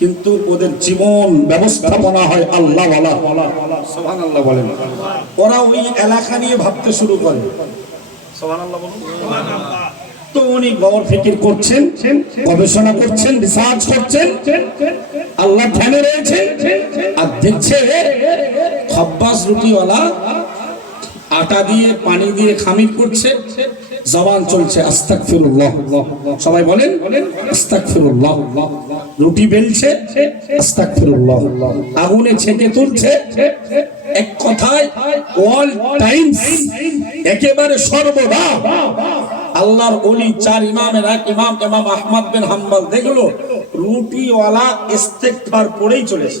কিন্তু ওদের জীবন ব্যবস্থাপনা হয় আল্লাহ সোহান আল্লাহ বলেন। ওরা ওই এলাকা নিয়ে ভাবতে শুরু করে। সোহান আল্লাহ তো উনি গবর ফিকির করছেন গবেষণা করছেন রিসার্চ করছেন আল্লাহ ধ্যানে রয়েছে আর দেখছে খব্বাস রুটিওয়ালা আটা দিয়ে, পানি দিয়ে খামির করছে। জবান চলছে আস্তাক ফিরুল্লাহ সবাই বলেন আস্তাক ফিরুল্লাহ রুটি বেলছে আস্তাক ফিরুল্লাহ আগুনে ছেঁকে তুলছে। এক কথায় অল টাইমস একেবারে সর্বদা। আল্লাহর ওলি, চার ইমামের এক ইমাম ইমাম আহমদ বিন হাম্বল, দেখল রুটিওয়ালা ইস্তেগফার পড়েই চলেছে।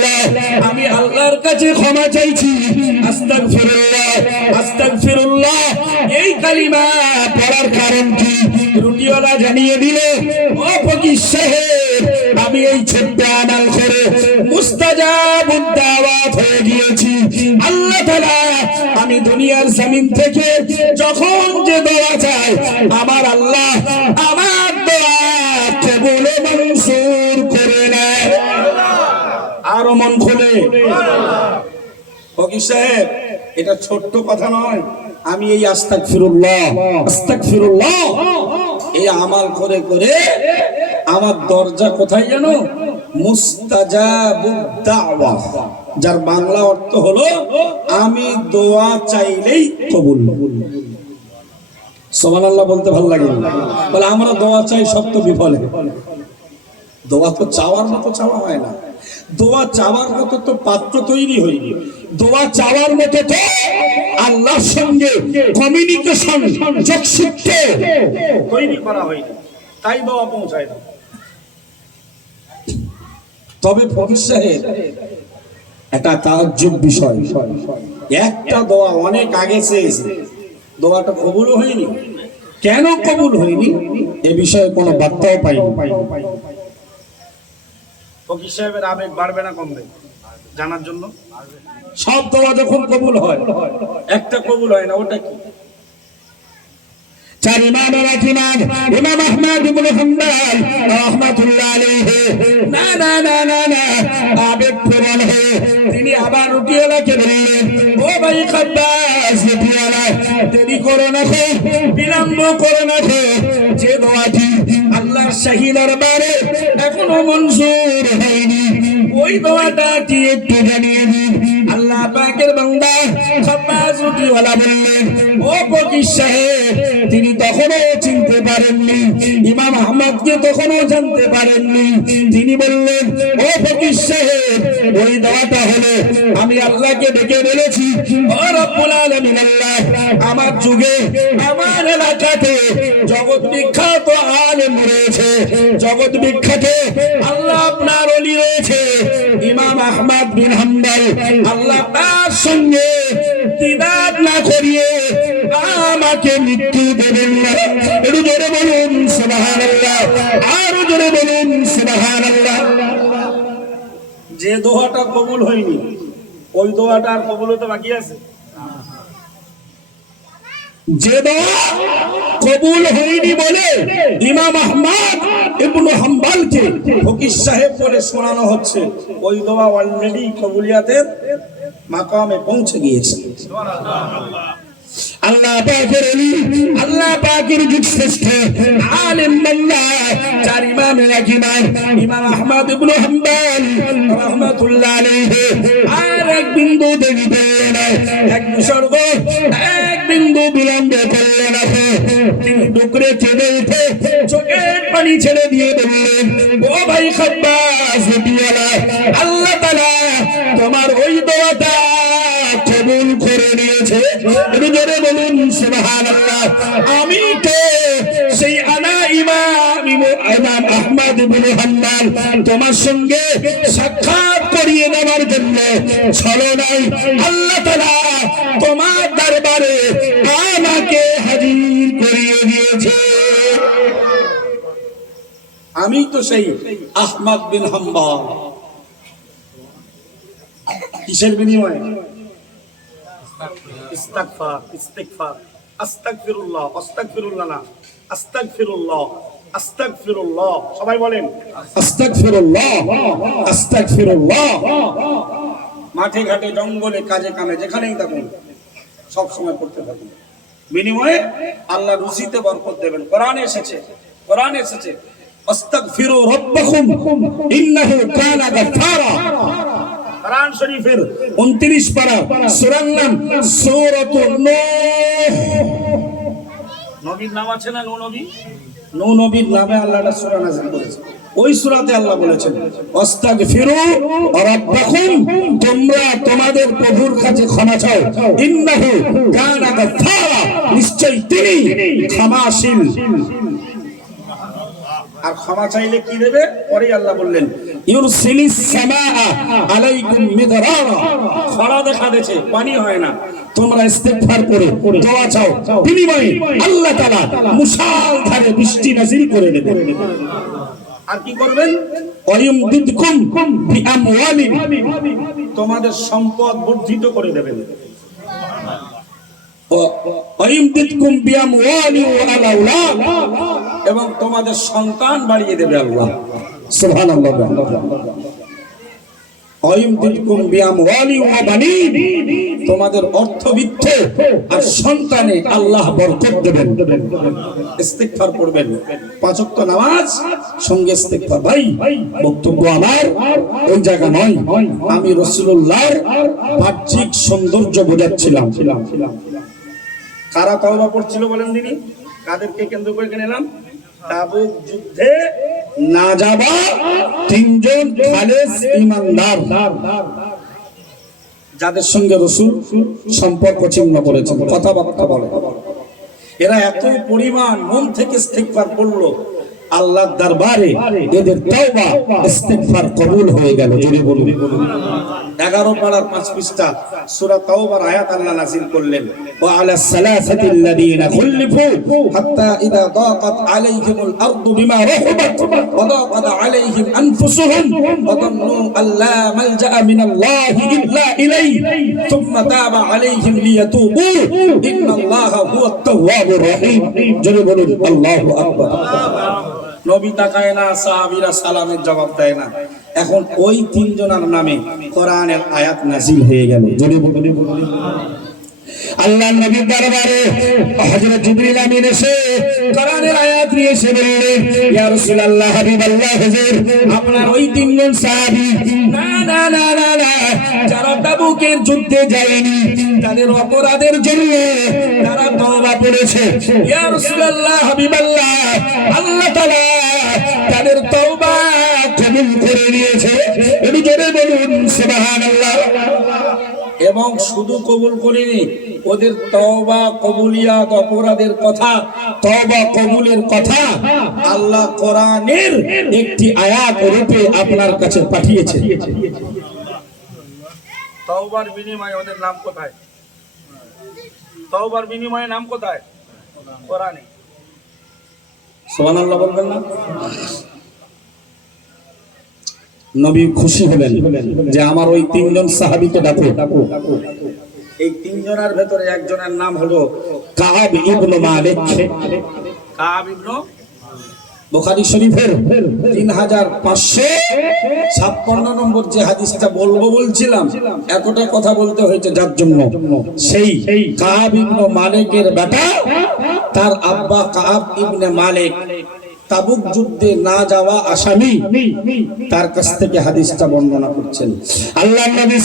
আল্লাহর কাছে ক্ষমা চাইছি। আস্তাগফিরুল্লাহ আস্তাগফিরুল্লাহ। এই কালিমা পড়ার কারণ কি? রুটিওয়ালা জানিয়ে ও ফকির সাহেব, আমি এই ছোট্ট আমল করে মুস্তাজাবুদ দাওয়াত হয়ে গিয়েছি। আল্লাহ আমি দুনিয়ার জমিন থেকে যখন যে দোয়া চাই, আমার আল্লাহ আরও মন খুলে। ফকির সাহেব, এটা ছোট্ট কথা নয়। আমি এই আস্তাক ফিরুল্লাহ আস্তাক ফিরুল্লাহ এই আমাল করে করে আমার দরজা কোথায় মুস্তাজাবুদ যার বাংলা অর্থ হলো, আমি দোয়া চাইলেই কবুল। সোমান আল্লাহ বলতে ভালো লাগে বলে, আমরা দোয়া চাই সব তো বিফলে। দোয়া তো চাওয়ার মতো চাওয়া হয় না। দোয়া চাওয়ার মতো তো পাত্র তৈরি হয়নি। দোয়া চাওয়ার মতো তো আল্লাহর সঙ্গে কমিউনিকেশন তৈরি করা হয়নি। তাই দোয়া পৌঁছায় না। তবে সাহেব, একটা তাজ্জব বিষয়। একটা দোয়া অনেক আগে চেয়েছে। দোয়াটা কবুলও হয়নি। কেন কবুল হয়নি? এ বিষয়ে কোনো বার্তাও পাইনি। ফকির সাহেবের আবেগ বাড়বে না কমবে জানার জন্য। সব দোয়া যখন কবুল হয় একটা কবুল হয় না ওটা কি? চার ইমামের এক ইমাম ইমাম আহমদ ইবনে হাম্বল রাহমাতুল্লাহ আলাইহি। না না না না না আবেগ প্রবণ হয়ে তিনি আবার রুটিওয়ালাকে বললেন ও ভাই খাব্বাস রুটিওয়ালা দেরি করো না খো বিলম্ব করো না শাহী দরবারে এখনও মঞ্জুর হয়নি। ওই দোয়াটা কি একটু জানিয়ে দিন। আল্লাহ পাকের বান্দা বললেন, ও ফকির সাহেব, তিনি তখনও চিনতে পারেননি। ইমাম আহমদকে তখনও জানতে পারেননি। তিনি বললেন, ও ফকির সাহেব, ওই দোয়াটা হলো, আমি আল্লাহকে ডেকে বলেছি আল্লাহ, আমার যুগে, আমার এলাকাতে জগৎ বিখ্যাত আলেম রয়েছে। জগৎ বিখ্যাত। আল্লাহ আপনার অলি রয়েছে। ইমাম আহমদ বিন হাম্বল। আল্লাহ তার সঙ্গে দিদার না করিয়ে আমাকে মৃত্যু দেবেন না। একটু জোরে বলুন, সুবহানাল্লাহ। আরও জোরে বলুন, সুবহানাল্লাহ। যে দোয়াটা কবুল হয়নি, ওই দোয়াটা আর কবুল হতে বাকি আছে? যে কবুল হয়নি বলে ইমাম আহমদ ইবনু হাম্বলকে ফকির সাহেব বলে শোনানো হচ্ছে, ওই দোয়া অলরেডি কবুলিয়াতের মাকামে পৌঁছে গিয়েছে। আল্লাহ পাকের অলি আল্লাহ পাকের যুগ শ্রেষ্ঠ, আলেম চার ইমাম ইমাম আহমদ আলাইহি। আর এক বিন্দু উঠে চোখের পানি ছেড়ে দিয়ে ও ভাই খাব্বাস আল্লাহ তাআলা তোমার ওই করে নিয়েছে। বলুন, সুবহানাল্লাহ। আমি তো সেই আনা ইমাম ইমাম আহমদ বিন হাম্মাল তোমার সঙ্গে সাক্ষাৎ করিয়ে দেওয়ার জন্য ছলো নাই আল্লাহ তাআলা আমি তো সেই আহমদ বিন হাম্বাল কিসের বিনিময়ে? ইস্তাগফার ইস্তিগফার। আস্তাগফিরুল্লাহ আস্তাগফিরুল্লাহ না। আস্তাগফিরুল্লাহ আস্তাগফিরুল্লাহ। সবাই বলেন। আস্তাগফিরুল্লাহ আস্তাগফিরুল্লাহ। মাঠে ঘাটে জঙ্গলে কাজে কামে যেখানেই থাকুন সব সময় করতে থাকুন। বিনিময়ে আল্লাহ রুজিতে বরকত দেবেন। কোরআন এসেছে কোরআনে এসেছে। আস্তাগফিরু রব্বাকুম, ইন্নাহু কানা গাফফারা। কোরআন শরীফের 29 পারা সূরার নাম সূরাতুন নূহ। নবীর নাম আছে না নো নবী নূহ নবীর নামে আল্লাহ ওই সূরাতে আল্লাহ বলেছেন তোমরা তোমাদের প্রভুর কাছে ক্ষমা চাও। ইন্নাহু কানা নিশ্চয়ই তিনি ক্ষমাশীল। আর ক্ষমা চাইলে কি দেবে? পরেই আল্লাহ বললেন খরা দেখা পানি হয় না। তোমরা করে, দোয়া চাও। বিনিময়ে আল্লাহ মুষালধারে বৃষ্টি নাযিল করে আর কি করবেন? তোমাদের সম্পদ বর্ধিত করে দেবেন। এবং তোমাদের সন্তান বাড়িয়ে দেবে আল্লাহ। তোমাদের আর সন্তানে আল্লাহ বরকত দেবেন। ইস্তেগফার করবেন পাঁচ ওয়াক্ত নামাজ, সঙ্গে ভাই, বক্তব্য আমার, ওই জায়গা নয়। আমি রাসূলুল্লাহর বাহ্যিক সৌন্দর্য বোঝাচ্ছিলাম। কারা তওবা পড়ছিল বলেন তিনি কাদেরকে কেন্দ্র করে এলাম? তাবুক যুদ্ধে না যাবা তিনজন খালেস ইমানদার। যাদের সঙ্গে রসুল সম্পর্ক ছিন্ন করেছে কথাবার্তা বলে এরা এত পরিমাণ, মন থেকে ইস্তেগফার পড়ল আল্লাহ দরবারে এদের তওবা ইস্তিগফার কবুল হয়ে গেল, জোরে বলুন। 11 পারার 5 পৃষ্ঠা, সূরা তাওবার আয়াত আল্লাহ নাযিল করলেন। ওয়া আলা সালাসাতি আল্লাযিনা খুলিফু হাত্তা ইদা বিমা রাহাবাত ওয়া দাকাত আলাইহিম আনফুসুহুম ওয়া দান্নু আল্লা মালজা মিনাল্লাহি ইল্লা তাবা আলাইহিম লিয়াতুবু। ইন্নাল্লাহা হুয়াত তাওয়াবুর রহিম। জোরে বলুন, আল্লাহু আকবার। নবী তাকায় না, সাহাবিরা সালামের জবাব দেয় না। এখন ওই তিনজনের নামে কোরআনের আয়াত নাজিল হয়ে গেল। যদি বলি বলি আল্লাহ নবীর দরবারে হযরত জিবরিল আমিন এসে কোরআনের আয়াত নিয়ে এসে বললেন, ইয়া রাসূলুল্লাহ হাবিবাল্লাহ হুজুর, আপনার ওই তিনজন সাহাবী না না না না না যারা তাবুকের যুদ্ধে যায়নি, তাদের অপরাধের জন্য তারা তওবা করেছে। ইয়া রাসূলুল্লাহ হাবিবাল্লাহ, আল্লাহ তাআলা তাদের তওবা কবুল করে নিয়েছে একটু জোরে বলুন সুবহানাল্লাহ এবং শুধু কবুল করিনি ওদের তওবা কবুলিয়াত অপরাধের কথা তওবা কবুলের কথা আল্লাহ কোরআনের একটি আয়াত রূপে আপনার কাছে পাঠিয়েছে। তওবার বিনিময়ে ওদের নাম কোথায়? তওবার বিনিময়ে নাম কোথায়? কোরআনে। সুবহানাল্লাহ বলবেন না? নবী খুশি হলেন যে আমার ওই তিনজন সাহাবীকে ডাকো। এই তিনজনের ভেতরে একজনের নাম হলো কাব ইবনে মালিক। কাব ইবনু বুখারী শরীফের তিন হাজার পাঁচশো ছাপ্পান্ন নম্বর যে হাদিসটা বলব বলছিলাম এতটা কথা বলতে হয়েছে যার জন্য। সেই কাব ইবনে মালিকের বেটা তার আব্বা কাব ইবনে মালিক। তাবুক যুদ্ধে না যাওয়া আসামি তার কাছ থেকে হাদিসটা বর্ণনা করছেন। আল্লাহ নবী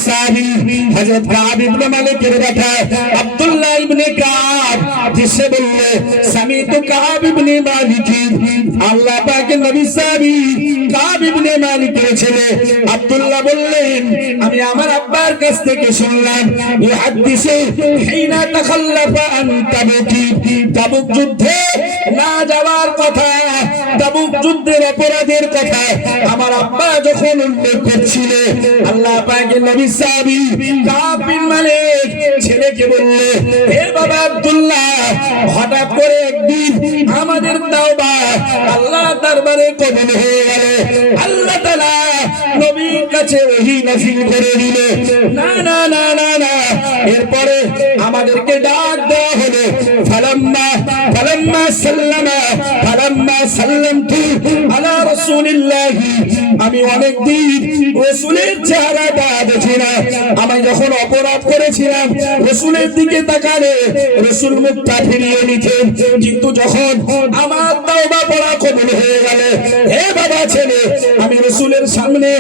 হযরত কাব ইবনে মালিকের বেটা আব্দুল্লাহ ইবনে কাব জিসে বললে কাব ইবনে মালিক আল্লাহ পাক নবী কাব ইবনে মালিকের ছেলে আব্দুল্লাহ বললেন, আমি আমার আব্বার কাছ থেকে শুনলাম ইহাদ্দিসু হিনা আন তাবুকি যুদ্ধে না যাওয়ার কথা কথা আমার আব্বা যখন উল্লেখ আল্লাহ নবী সাহাবী কাব বিন মালিক ছেলেকে বললে বাবা আব্দুল্লাহ, হঠাৎ করে একদিন আমাদের তাওবা আল্লাহ দরবারে কবুল হয়ে গেল। আল্লাহ তাআলা নবীর কাছে ওহী নাযিল করে না না না না না, এরপরে আমাদেরকে ডাক দেওয়া হলো। ফালাম্মা ফালাম্মা সাল্লামা আমি অনেক দিন রাসূলের চেহারাটা দেখি না। আমি যখন অপরাধ করেছিলাম, রাসূলের দিকে তাকালে রাসূল মুখটা ফিরিয়ে নিতেন। কিন্তু যখন আমার তাওবা পড়া কবুল হয়ে গেল, হে বাবা ছেলে, আমি রাসূলের সামনে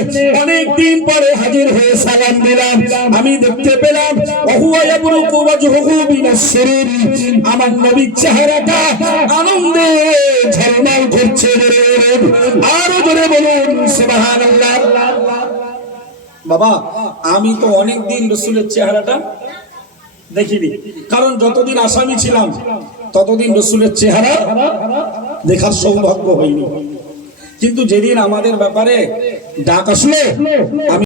অনেক দিন পরে হাজির হয়ে সালাম দিলাম। আমি দেখতে পেলাম আমার নবীর চেহারাটা আনন্দে ঝলমল করছে আরও জোরে বলুন সুবহানাল্লাহ বাবা, আমি তো অনেক দিন রসুলের চেহারাটা দেখিনি। কারণ যতদিন আসামি ছিলাম, ততদিন রসুলের চেহারা দেখার সৌভাগ্য হয়নি। কিন্তু যেদিন আমাদের ব্যাপারে ডাক আসলে, আমি